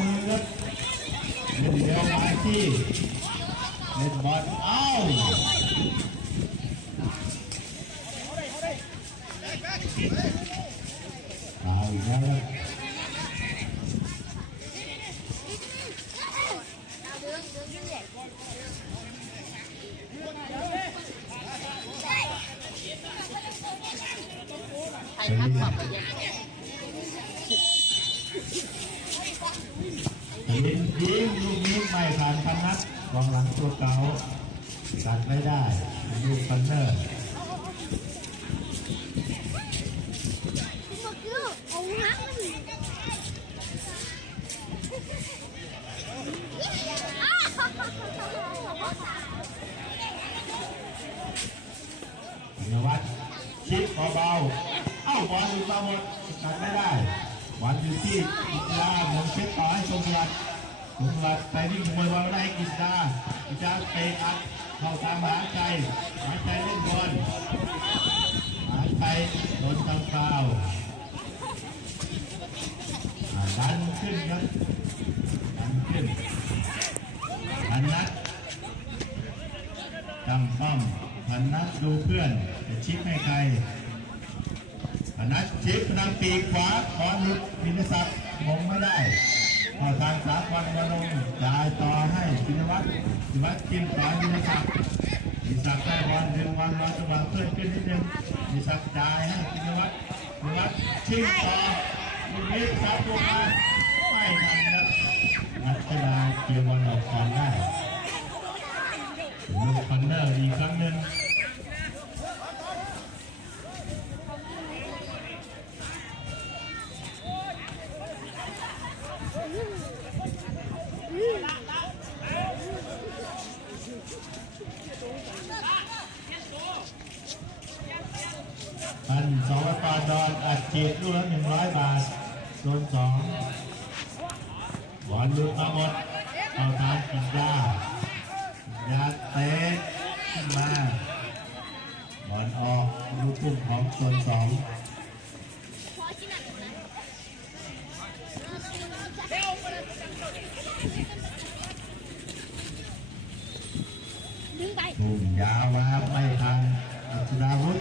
มือครับเล่นเร็วมาที่เล่นบอลเอ้าเอาอีกแล้วครับใครพักปรับไปยัง ยิงยิงลูกนี้ไม่ผ่านพันนัดก องหลังตัวเก่าตัดไม่ได้ลูกฟันเนอร์เนวัดชิดเบาๆเอ้าบอลอยู่ตาหมดตัดไม่ได้บอลอยู่ที่กิจดาหมงเช็ดต่อให้ชมรัด ชมรัดไปที่มวยบอลได้ให้กิจดากิจดาเตะอัดเข้าตามหาใจหาใจเล่นบอลหาใจโดนทางฟาวอ่าดันขึ้นครับดันขึ้นดันนัดจำป้อมพันนัดดูเพื่อนจะชิปให้ใครพันนัดชิปนำปีกขวาขอหลุดพินศักดิ์มงไม่ได้ ทางสาควันมาลงจ่ายต่อให้พินวัตรพินวัตรกินต่อพินศักดิ์พินศักดิ์ได้บอลดึงบอลรอจังหวะเพื่อนขึ้นนิดนึงพินศักดิ์จ่ายให้พินวัตรพินวัตรชิงต่อลูกนี้สาวตัวมาไม่ทันครับนัดชนาเกี่ยวบอลออกก่อนได้ลูกฟันเนอร์อีกครั้งหนึ่งพันสองร้อยปอนด์ด อนอัดฉีดลูกละหนึ่งร้อยบาทโดนสองบอลลุกมาหมดเอาทางกินยายาเตะขึ้นมาบอลออกลูกทุ่มของโซนสองไป ทุ่มยาวมาไม่ทันอัศดาวุธ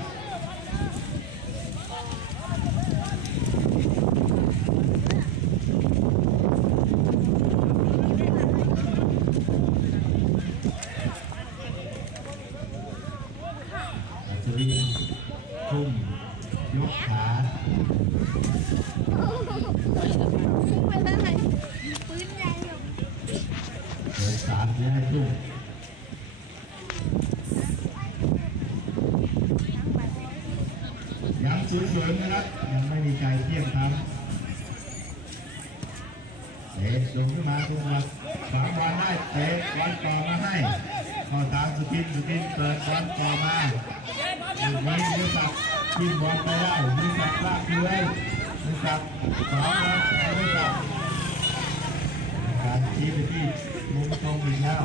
อัศวินทุ่มยกขา ดึงไปแล้วไงปืนใหญ่แบบ เดินสามย้ายทุ่มยังสวยๆนะครับ ยังไม่มีใจเที่ยงทำเตะ ลงขึ้นมาสามวันให้เตะวันต่อมาให้พอตามสุกินสุกินเปิดวันต่อมาลูกนี้มิสักทิ้งบอลไปแล้วมิสักลากเลยมิสักสองวันมิสักการชี้ไปที่มุมตรงอีกแล้ว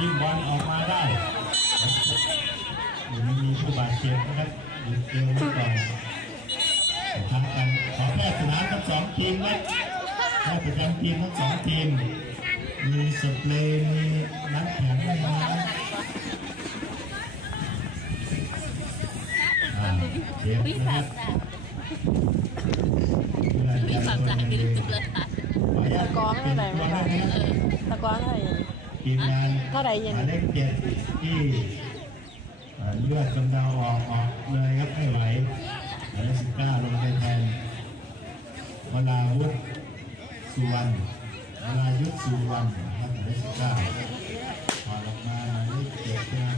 ยิงบอลออกมาได้อยู่ไม่มีผู้บาดเจ็บนะครับหยุดเกมไว้ก่อนทำกันขอแพทย์สนามทั้งสองทีมนะแพทย์ประจำทีมทั้งสองทีม มีสเปรย์มีน้ำแข็งให้มาอ่าเจ็บวิ่งนะคสารัมบสามวิ่งสามสามไปเลยตุบเลยค่ะตะกองเท่าไหร่ไหมครับเออตะกอนเท่าไหร่ ทีมงานเท่าไหร่เย็นหมายเลขเจ็ดที่เอ่อเลือดกำเดาออกออกเลยครับไม่ไหวหมายเลขสิบเก้าลงไปแทนวราวุฒิสุวรรณวรายุทธสุวรรณครับหมายเลขสิบเก้าถอดออกมาหมายเลขเจ็ดเป็นก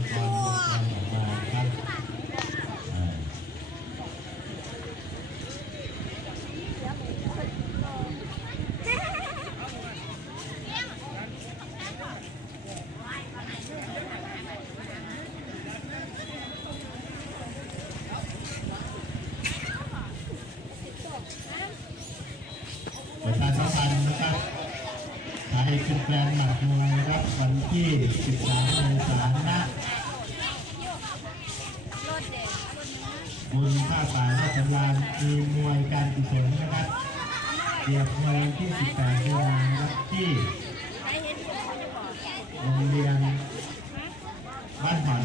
การกุศลนะครับเกียบมวยวันที่ 18เมษาครับที่โรงเรียนบ้านผ่อน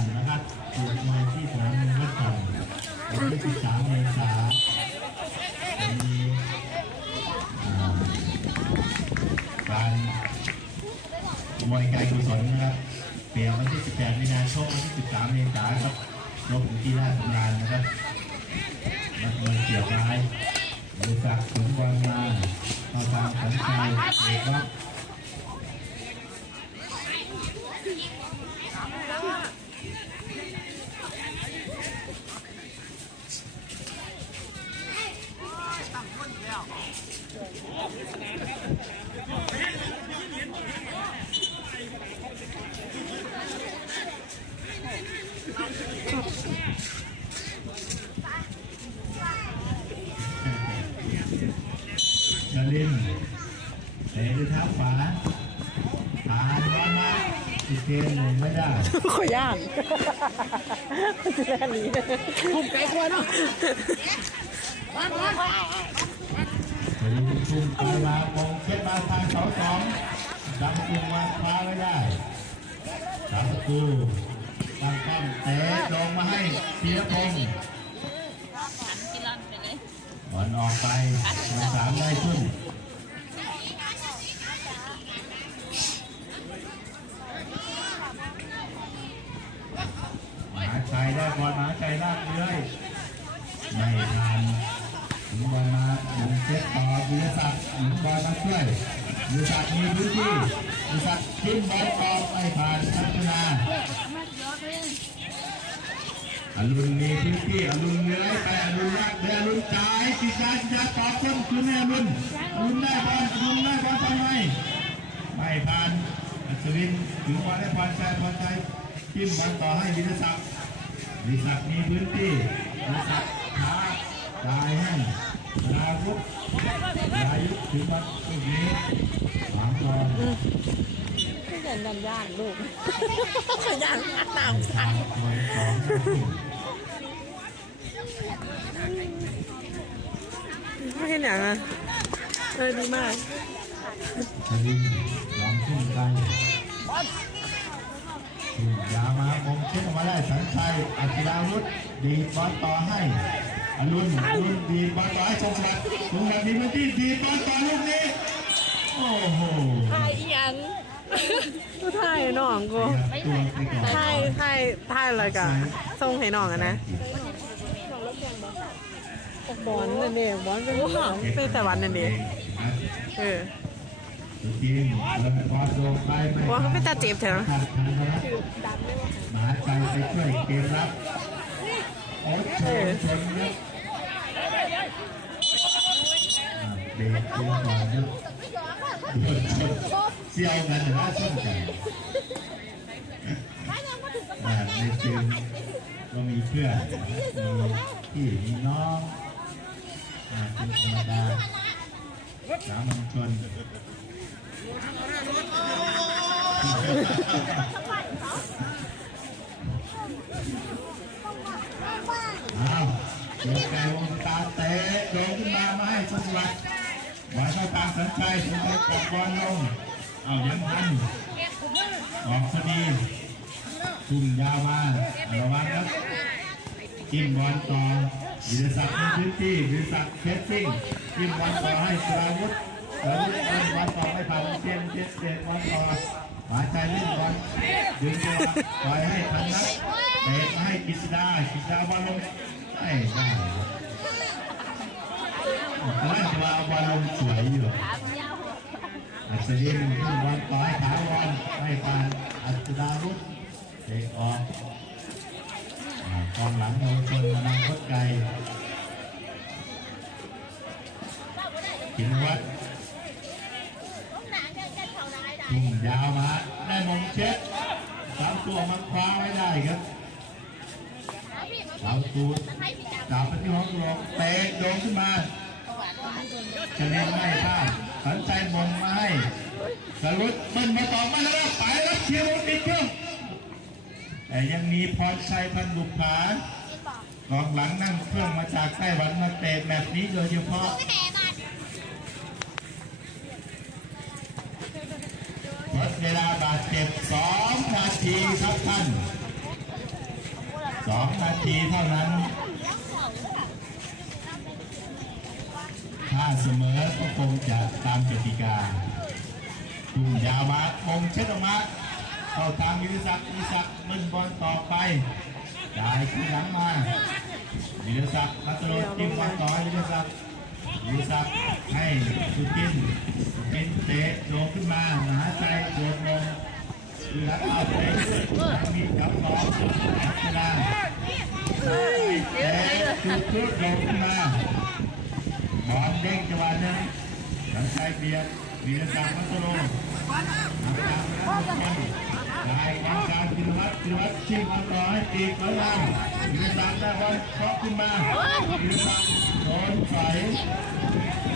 ขอย่านจะแล่นหนี้ภูมิใจกว่าเนาะชลินทุ่มตัวมามงเช็ดมาทางเสาสองดังกุมมาคว้าไม่ได้สามประตูตั้งป้อมเตะลงมาให้ธีรพงศ์หันกินลันไปเลยบอลออกไปมาสามได้ขึ้นมหาชัยได้ บอลมาชัยลากเลื้อยไม่ทันถึงบอลมาหมุนเซตต่อวิรศักดิ์หมุนบอลมาช่วยวิรศักดิ์มีพื้นที่วิรศักดิ์ทิ้งบอลต่อไม่ผ่านพัฒนาอรุณมีพื้นที่อรุณเลื้อยไปอรุณลากเลื้อยอรุณจ่ายจิตใจจิตใจต่อเพิ่มคืนให้อรุณอรุณได้บอลอรุณได้บอลทำไมไม่ผ่านอัศวินถึงบอลให้พรชัยพรชัยทิ้มบอลต่อให้วิรศักดิ์ วิศักดิ์มีพื้นที่วิศักดิ์ช้าตายให้นาวุฒินายุทธถึงบัตรตรงนี้หางรองก็ยันยันย่านลูกขยันอัดหนาวทางคนสองไม่เห็นอย่างอะเออดีมากชลินลองขึ้นไปถูกยา ได้สัญชัยอัศดาวุฒิดีดบอลต่อให้อรุณอรุณดีดบอลต่อให้ชงสวัสดิ์ชงสวัสดิ์มีพื้นที่ดีดบอลต่อลูกนี้โอ้โหไทยอีหยังกูไทยน้องกูขยับตัวไปก่อนไทยไทยไทยอะไรกันส่งให้น้องอะนะบอลนั่นเองบอลเป็นลูกหางเป็นแต่วันนั่นเองเออจริงเดินค ว่าเขาเป็นตาเจ็บเถอะขาดทางนะครับมหาใจไปช่วยเกมรับโอ้ชนชนครับอ่าเบรกเกมก่อนครับโดนชนเสี่ยวกันนะชนกันอ่าในเกมก็มีเพื่อนมีพี่มีน้องอ่าเป็นธรรมดาสามัญชน อ้าวเดี๋ยวไก่วงตาเตะโดนขึ้นมาไม่ให้สวัสดิ์บอลเข้าตามสัญชัยสัญชัยกดบอลลง เอายังทันออกพอดีทุ่มยาวมาระวังครับจิ้มบอลต่อวิรศักดิ์พื้นที่วิรศักดิ์เพชรซิ่งจิ้มบอลต่อให้สราวุธ สราวุธเล่นบอลต่อไม่ผ่านเจมส์เจมส์เตะบอลต่อหมาใจเล่นบอลดึงตัวปล่อยให้ทันนักเตะให้กิษดากิษดาบอลลงไม่ได้น่าจะมาเอาบอลลงสวยอยู่อัศวินขึ้นบอลต่อให้ถาวรไม่ผ่านอัศดาวุฒิเตะออกอ่ากองหลังโดนชนอนาคตไกลกินวัด ยาวมาได้มงเช็ดสามตัวมันคว้าไม่ได้ครับสามตัวจับไปที่ห้องรองเตะโดนขึ้นมาจะเล่นไม่พลาดสันใจมงมาให้สรุปมันมาต่อมาแล้วไปแล้วเชียร์บอลปิดเครื่องแต่ยังมีพรชัยพันธุ์บุภากองหลังนั่งเครื่องมาจากไต้หวันมาเตะแมตช์นี้โดยเฉพาะ หมดเวลาดเจ็บสองนาทีครับท่านสองนาทีเท่านั้น ถ้าเสมอก็คงจะตามกติกาทุ่มยาวมาคงเช็ดออกมาเข้าทางยุทธศักดิ์ยุทธศักดิ์มึนบอลต่อไปจ่ายขึ้นหลังมายุทธศักดิ์มาตโลดจิ้มบอลต่อยุทธศักดิ์ ยุทธศักดิ์ให้สุกินสุกินเตะโดดขึ้นมาหาใจโดดลงดูแลเอาเตะมีกับสองนักกีฬาเตะจุดจุดโดดขึ้นมาบอลเด้งจังหวะหนึงสังชัยเบียดวีรศักดิ์มัตโตโลทำตามแล้วทุกคนได้กองการพิรวัตรพิรวัตรชิงบอลต่อให้ปีกไว้ล่างวีรศักดิ์ได้บอลเคาะขึ้นมาวีรศักดิ์ โด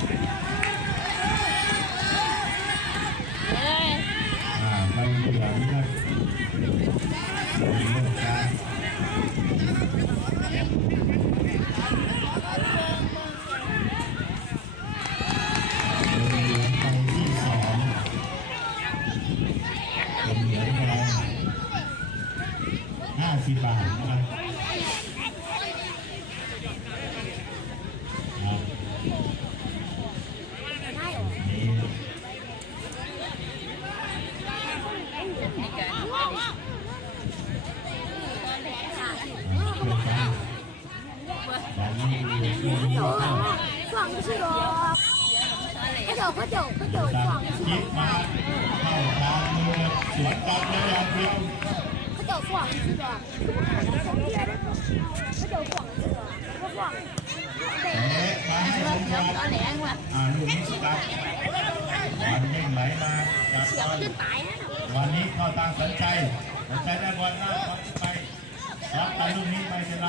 Hãy subscribe cho kênh Ghiền Mì Gõ Để không bỏ lỡ những video hấp dẫn ใช้ด้านบนหน้ารับไปรับไปลูกนี้ไปเป็นไร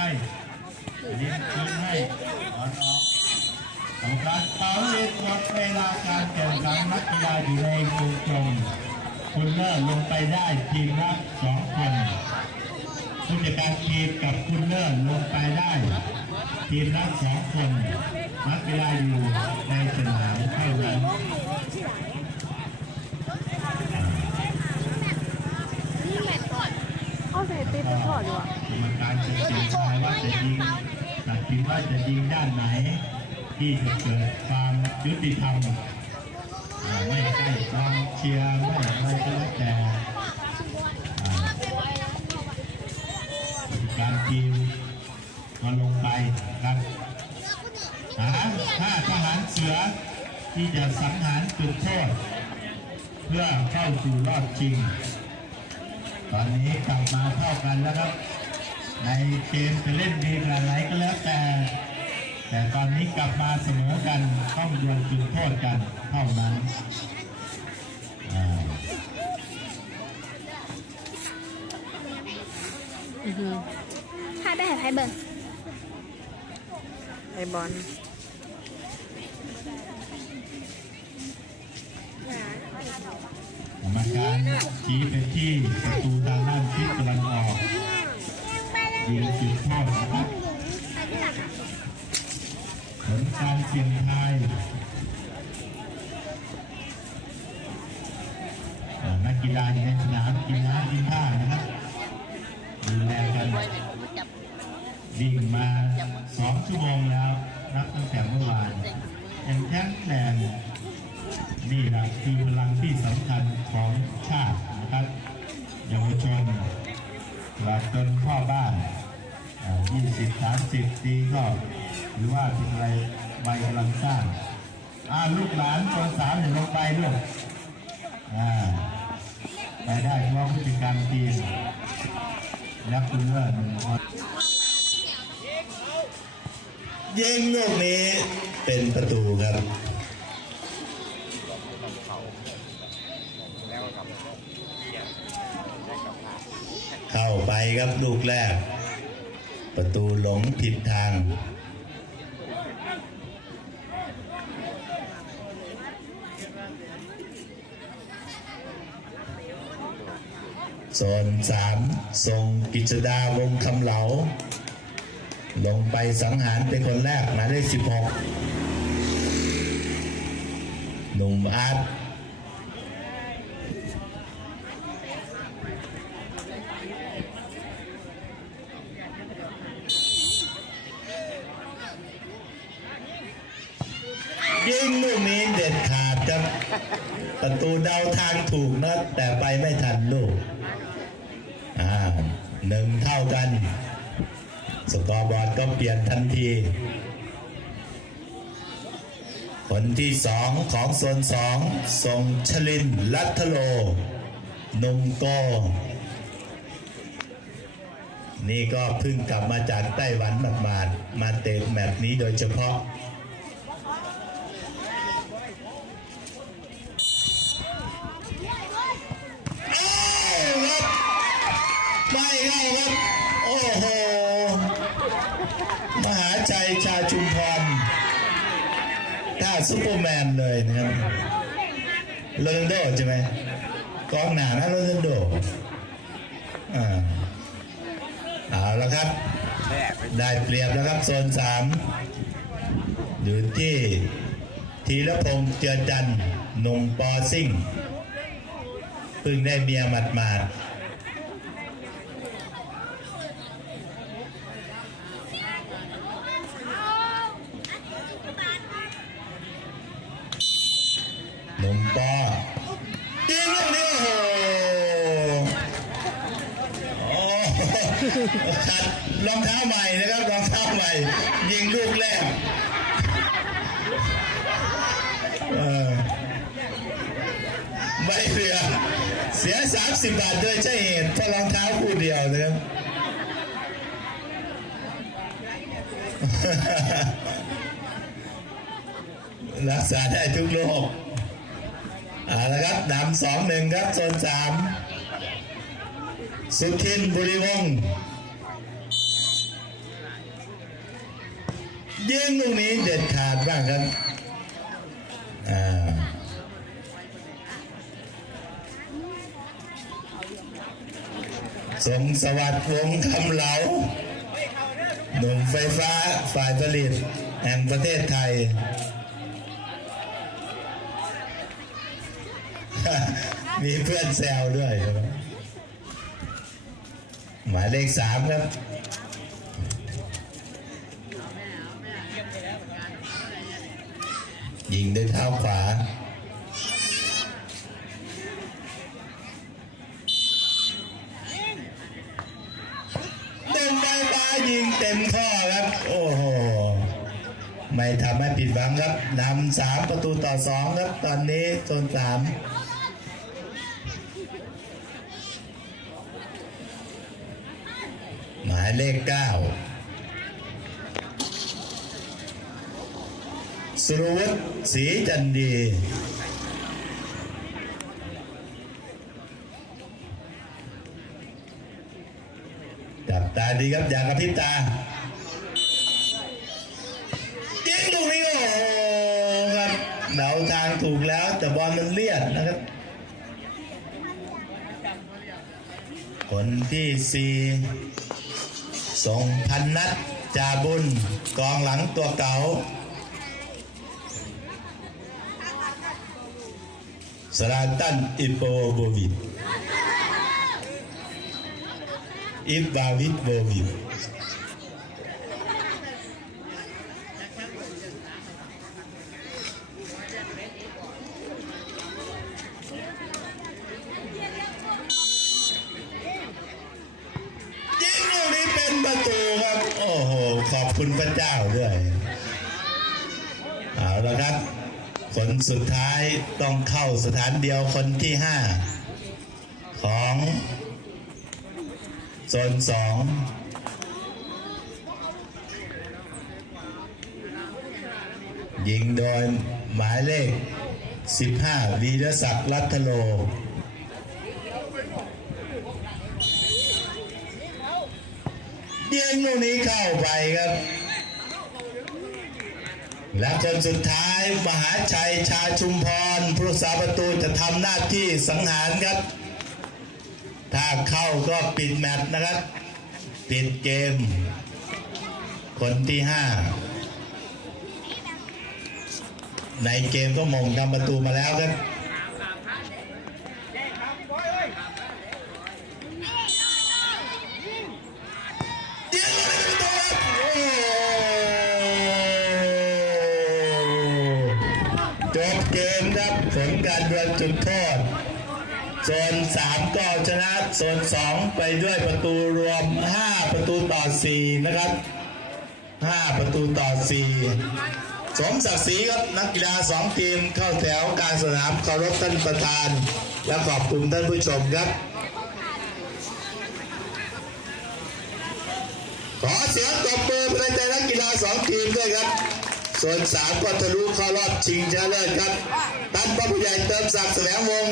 อันนี้คืนให้ถอนออก สำคัญเป่าเล่นหมดเวลาการแข่งขันนักกีฬาอยู่ในกรุงจงคุณเลิศลงไปได้ทีมละสองคนผู้จัดการทีมกับคุณเลิศลงไปได้ ทีมละสองคนนักกีฬาอยู่ในสนามเท่านั้นเอาใส่ติ๊บไปทอดดีกว่ากรรมการจะเสียชายว่าจะยิงตัดสินว่าจะยิงด้านไหน ที่จะเกิดความยุติธรรมไม่ให้กองเชียร์ไม่อะไรก็แล้วแต่อ่าผู้จัดการทีมก็ลงไปครับหาห้าทหารเสือที่จะสังหารจุดโทษเพื่อเข้าสู่รอบชิง ตอนนี้กลับมาเท่ากันแล้วครับ ในเกมจะเล่นดีขนาดไหนก็แล้วแต่ แต่ตอนนี้กลับมาเสมอกันต้องดวลจุดโทษกันเท่านั้นพายไปหาพ่เบิร์นไอบอลมาการชี้เป็นที่ประตูด้านหน้าที่กำลังออกยิงจุดโทษนะครับ การเสี่ยงทายนักกีฬาอยู่ในสนามกินน้ำกินท่านะครับดูแลกันวิ่งมาสองชั่วโมงแล้ว นับตั้งแต่เมื่อวานยังแข็งแรงนี่แหละคือพลังที่สำคัญของชาตินะครับเยาวชนหลับจนพ่อบ้านยี่สิบสามสิบปีก็หรือว่าเป็นอะไร วัยกำลังสร้างอ่าลูกหลานตัวสาวอย่าลงไปด้วยอ่าไปได้เพราะผู้จัดการทีมและคุณเลิศยิงลูกนี้เป็นประตูครับเข้าไปครับลูกแรก ประตูหลงผิดทาง โซนสามทรงกิจดาวงคำเหลา ลงไปสังหารเป็นคนแรกมายเลขสิบหกหนุ่มอาร์ตยิงลูกนี้เด็ดขาดครับประตูเดาทางถูกนะแต่ไปไม่ทันลูก อ่าหนึ่งเท่ากัน สกอร์บอร์ดก็เปลี่ยนทันที คนที่สองของโซนสองทรงชลินลัทโลนุ่มโก นี่ก็เพิ่งกลับมาจากไต้หวันหมาดๆมาเตะแมตช์นี้โดยเฉพาะ ชัยชาชุมพรท่าซุปเปอร์แมนเลยนะครับโรนัลโดใช่ไหมกองหนานะโรนัลโดอ่าเอาล้วครับ ได้เปรียบแล้วครับโซนสามอยู่ที่ธีรพงษ์เจือจันทร์หนุ่มปอซิ่งเพิ่งได้เมียหมาดๆ ผมปอยิงลูกนี้โอ้โหโอ้โหขัดรองเท้าใหม่นะครับรองเท้าใหม่ ยิงลูกแรกเออไม่เหลือเสีย 30 บาทโดยใช่เหตุเพราะรองเท้าคู่เดียวนะครับรักษาได้ทุกโรค เอาละครับนำสองหนึ่งครับโซนสามสุทินบุรีวงศ์ยิงลูกนี้เด็ดขาดบ้างครับอ่าสมสวัสดิ์วงคำเหลาหนุ่มไฟฟ้าฝ่ายผลิตแห่งประเทศไทย มีเพื่อนแซวด้วย หมายเลขสามครับยิงด้วยเท้าขวาหนึ่งใบ้ายิงเต็มข้อครับ โอ้โห ไม่ทำให้ผิดหวังครับนำสามประตูต่อสองครับ ตอนนี้โซนสามหมายเลขเก้าสุรวุฒิศรีจันดีจับตาดีครับ อย่ากระพริบตายิงลูกนี้โอ้ครับเดาทางถูกแล้วแต่บอลมันเลียดนะครับ คนที่สี่ สองพันนัดจาบุญกองหลังตัวเก่าสราตันอิปโบวิดอิปบาวิดโบวิดยิงลูกนี้เป็นประตูครับ โอ้โห ขอบคุณพระเจ้าด้วย เอาละครับ คนสุดท้ายต้องเข้าสถานเดียว คนที่ห้าของโซนสองยิงโดยหมายเลข 15 วีรศักดิ์รัตโล เดียงลูกนี้เข้าไปครับ และคนสุดท้ายมหาชัยชาชุมพรผู้สาประตูจะทำหน้าที่สังหารครับ ถ้าเข้าก็ปิดแมตช์นะครับ ปิดเกม คนที่ห้าในเกมก็มงทำประตูมาแล้วครับ ยิงประตูครับโอ้จบเกมครับ ผลการดวลจุดโทษโซนสามก็ชนะโซนสองไปด้วยประตูรวม5ประตูต่อ4นะครับ5ประตูต่อ4สมศักดิ์ศรีครับนักกีฬาสองทีมเข้าแถวการสนามเคารพท่านประธาน และขอบคุณท่านผู้ชมครับ ขอเสียงตบมือพลังใจนักกีฬาสองทีมด้วยครับ ส่วนสามก็ทะลุเข้ารอบชิงชนะเลิศครับท่านพระผู้ใหญ่เติมศักดิ์แสวงวง